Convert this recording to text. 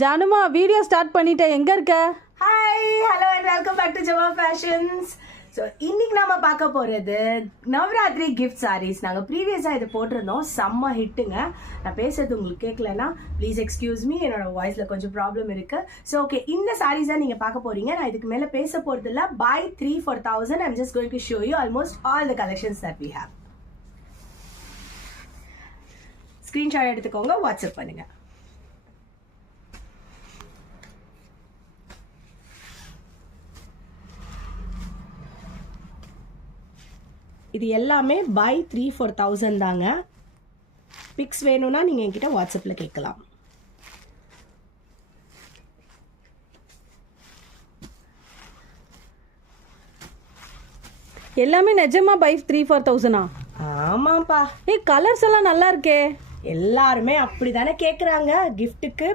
ஜானுமா video start பண்ணிட்டேன். எங்க இருக்க? Hi hello and welcome back to Java fashions. So இன்னைக்கு நம்ம பார்க்க போகிறது நவராத்திரி கிஃப்ட் சாரீஸ். நாங்கள் ப்ரீவியஸாக இது போட்டிருந்தோம், செம்ம ஹிட்டுங்க. நான் பேசுறது உங்களுக்கு கேட்கலன்னா ப்ளீஸ் எக்ஸ்கியூஸ் மீ, என்னோட வாய்ஸில் கொஞ்சம் ப்ராப்ளம் இருக்குது. ஸோ ஓகே, இந்த சாரீஸாக நீங்கள் பார்க்க போகிறீங்க. நான் இதுக்கு மேலே பேச போகிறது இல்லை. Buy 3 for 1000. I'm just going to show you almost all the collections that we have. Screenshot எடுத்துக்கோங்க, வாட்ஸ்அப் பண்ணுங்கள். இது எல்லாமே பை 3 for 1000 தாங்க. பிக்ஸ் வேணும்னா நீங்கள் என்கிட்ட வாட்ஸ்அப்பில் கேட்கலாம். எல்லாமே நிஜமா பை 3 for 1000? ஆமாப்பா. கலர்ஸ் எல்லாம் நல்லா இருக்கே. எல்லாருமே அப்படி தானே கேட்குறாங்க கிஃப்ட்டுக்கு.